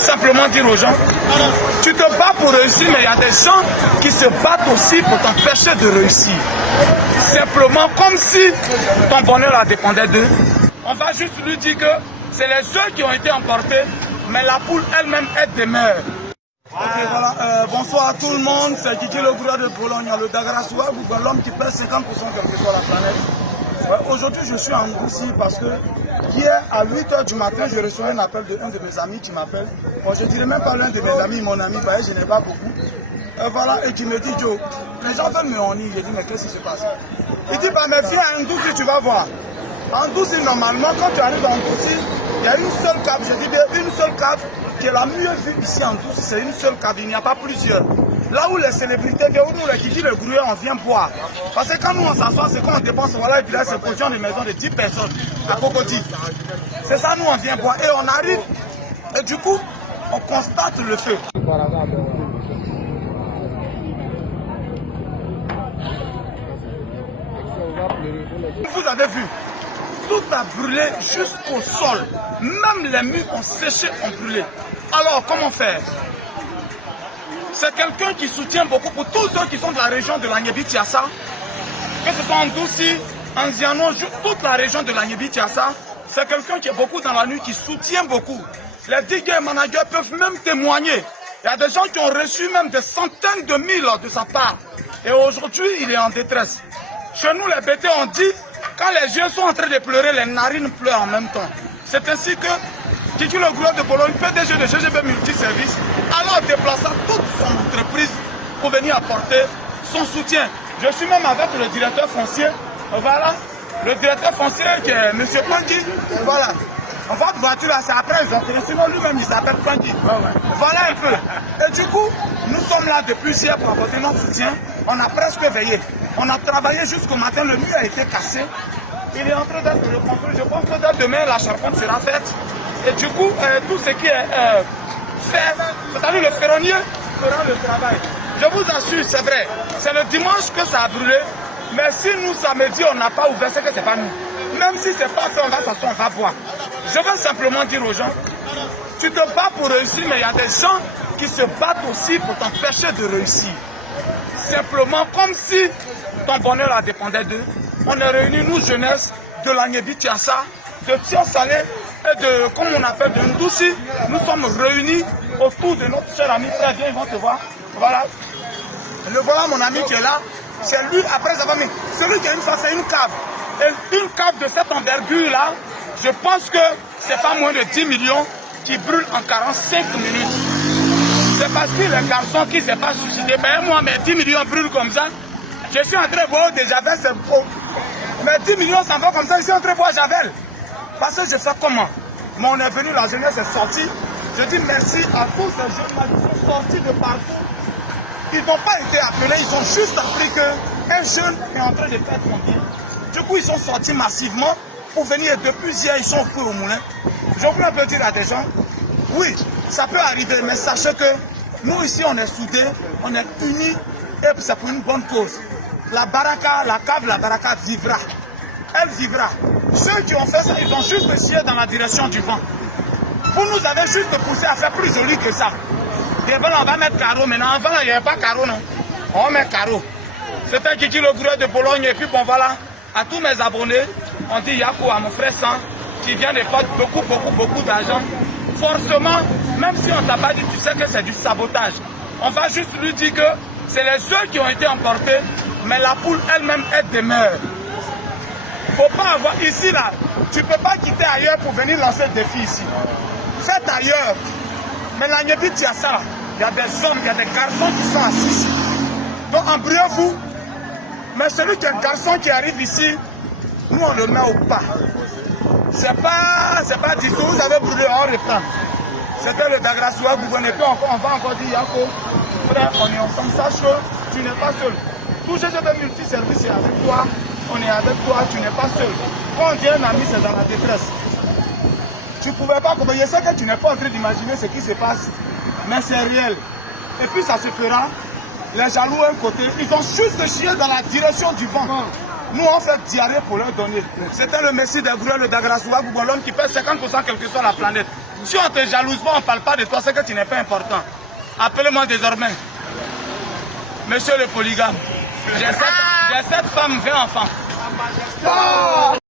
veux simplement dire aux gens, tu te bats pour réussir, mais il y a des gens qui se battent aussi pour t'empêcher de réussir. Simplement comme si ton bonheur dépendait d'eux. On va juste lui dire que c'est les œufs qui ont été emportés, mais la poule elle-même, elle demeure. Okay, voilà. Bonsoir à tout le monde, c'est Kiki le gouverneur de Bologne, le Dagrassoua, l'homme qui pèse 50% quelle que soit la planète. Aujourd'hui, je suis en Goussi parce que hier à 8 h du matin, je reçois un appel d'un de mes amis qui m'appelle. Bon, je ne dirais même pas l'un de mes amis, mon ami, bah, je n'ai pas beaucoup. Voilà, et qui me dit, Joe, les gens veulent me honner. Je dis, mais qu'est-ce qui se passe? Il dit, bah, mais viens à Goussi, tu vas voir. En Goussi, normalement, quand tu arrives en Goussi, il y a une seule cave, je dis bien une seule cave, qui est la mieux vue ici en Goussi, c'est une seule cave, il n'y a pas plusieurs. Là où les célébrités viennent, où nous les Kiki le gruyère, on vient boire. Parce que quand nous on s'assoit, c'est quand on dépense, voilà, et puis là, c'est position de maison de 10 personnes à Cocody. C'est ça, nous on vient boire. Et on arrive, et du coup, on constate le feu. Vous avez vu, tout a brûlé jusqu'au sol. Même les murs ont séché, ont brûlé. Alors, comment faire? C'est quelqu'un qui soutient beaucoup pour tous ceux qui sont de la région de l'Agnebi-Tiassa, que ce soit en Goussi, en Ziano, toute la région de l'Agnebi-Tiassa. C'est quelqu'un qui est beaucoup dans la nuit, qui soutient beaucoup. Les digues et managers peuvent même témoigner. Il y a des gens qui ont reçu même des centaines de mille de sa part. Et aujourd'hui, il est en détresse. Chez nous, les BT ont dit, quand les yeux sont en train de pleurer, les narines pleurent en même temps. C'est ainsi que Kiki le gouverneur de Bologne, PDG de GGB Multiservice, alors déplaçant toute son entreprise pour venir apporter son soutien. Je suis même avec le directeur foncier, voilà, le directeur foncier qui est M. Pangui, voilà. En fait, voiture là, c'est après, sinon lui-même il s'appelle Pangui. Voilà un peu. Et du coup, nous sommes là depuis hier pour apporter notre soutien. On a presque veillé. On a travaillé jusqu'au matin, le mur a été cassé. Il est en train d'être reconstruit. Je pense que demain, la charpente sera faite. Et du coup, tout ce qui est fait, c'est-à-dire le ferronnier fera le travail. Je vous assure, c'est vrai, c'est le dimanche que ça a brûlé. Mais si nous, samedi, on n'a pas ouvert, c'est que ce n'est pas nous. Même si ce n'est pas fait, on va s'asseoir, on va boire. Je veux simplement dire aux gens, tu te bats pour réussir, mais il y a des gens qui se battent aussi pour t'empêcher de réussir. Simplement, comme si ton bonheur dépendait d'eux. On est réunis, nous, jeunesse, de l'Agnebi-Tiassa, de Tian-Salé et de, comme on appelle, de Ndoussi. Nous sommes réunis autour de notre cher ami frère. Viens, ils vont te voir. Voilà. Le voilà, mon ami qui est là. C'est lui, après avoir mis. Celui qui a une face, c'est une cave. Et une cave de cette envergure-là, je pense que c'est pas moins de 10 millions qui brûlent en 45 minutes. C'est parce que les garçons qui ne s'est pas suicidé. Ben moi, mes 10 millions brûlent comme ça. Je suis en train de boire des Javel, c'est beau. Mais 10 millions, ça va comme ça, je suis en train de boire Javel. Parce que je sais comment. Mais on est venu, la jeunesse est sortie. Je dis merci à tous ces jeunes qui sont sortis de partout. Ils n'ont pas été appelés, ils ont juste appris qu'un jeune est en train de perdre son bien. Du coup, ils sont sortis massivement pour venir. Depuis hier, ils sont au feu au moulin. Je voulais un peu dire à des gens, oui, ça peut arriver, mais sachez que nous ici, on est soudés, on est unis et c'est pour une bonne cause. La baraka, la cave, la baraka vivra. Elle vivra. Ceux qui ont fait ça, ils ont juste essayé dans la direction du vent. Vous nous avez juste poussé à faire plus joli que ça. Devant, on va mettre carreau. Maintenant, avant, il n'y avait pas carreau, non. On va mettre carreau. C'était Kiki le gouverneur de Bologne. Et puis, bon, voilà. À tous mes abonnés, on dit Yako à mon frère San, qui vient de perdre beaucoup d'argent. Forcément, même si on ne t'a pas dit, tu sais que c'est du sabotage. On va juste lui dire que c'est les œufs qui ont été emportés, mais la poule elle-même, elle demeure. Il ne faut pas avoir ici, là, tu ne peux pas quitter ailleurs pour venir lancer le défi ici. Faites ailleurs. Mais l'Agnebi-Tiassa, il y a des hommes, il y a des garçons qui sont assis ici. Donc embrouillez-vous. Mais celui qui est un garçon qui arrive ici, nous on le met au pas. C'est pas dissous, vous avez brûlé, on reprend. C'était le Dagrassoua, gouverneur, on va encore dire Yako, frère, on est ensemble, sache que tu n'es pas seul. Tout GGB Multiservice est avec toi, on est avec toi, tu n'es pas seul. Quand on dit un ami, c'est dans la détresse. Tu ne pouvais pas comprendre, je sais que tu n'es pas en train d'imaginer ce qui se passe, mais c'est réel. Et puis ça se fera, les jaloux d'un côté, ils ont juste chié dans la direction du vent. Nous on fait diarrhée pour leur donner. C'était le messie des gourous, le Dagrassoua, l'homme qui pèse 50% quelle que soit la planète. Si on te jalouse pas, on ne parle pas de toi, c'est que tu n'es pas important. Appelez-moi désormais Monsieur le polygame. J'ai 7 femmes, 20 enfants.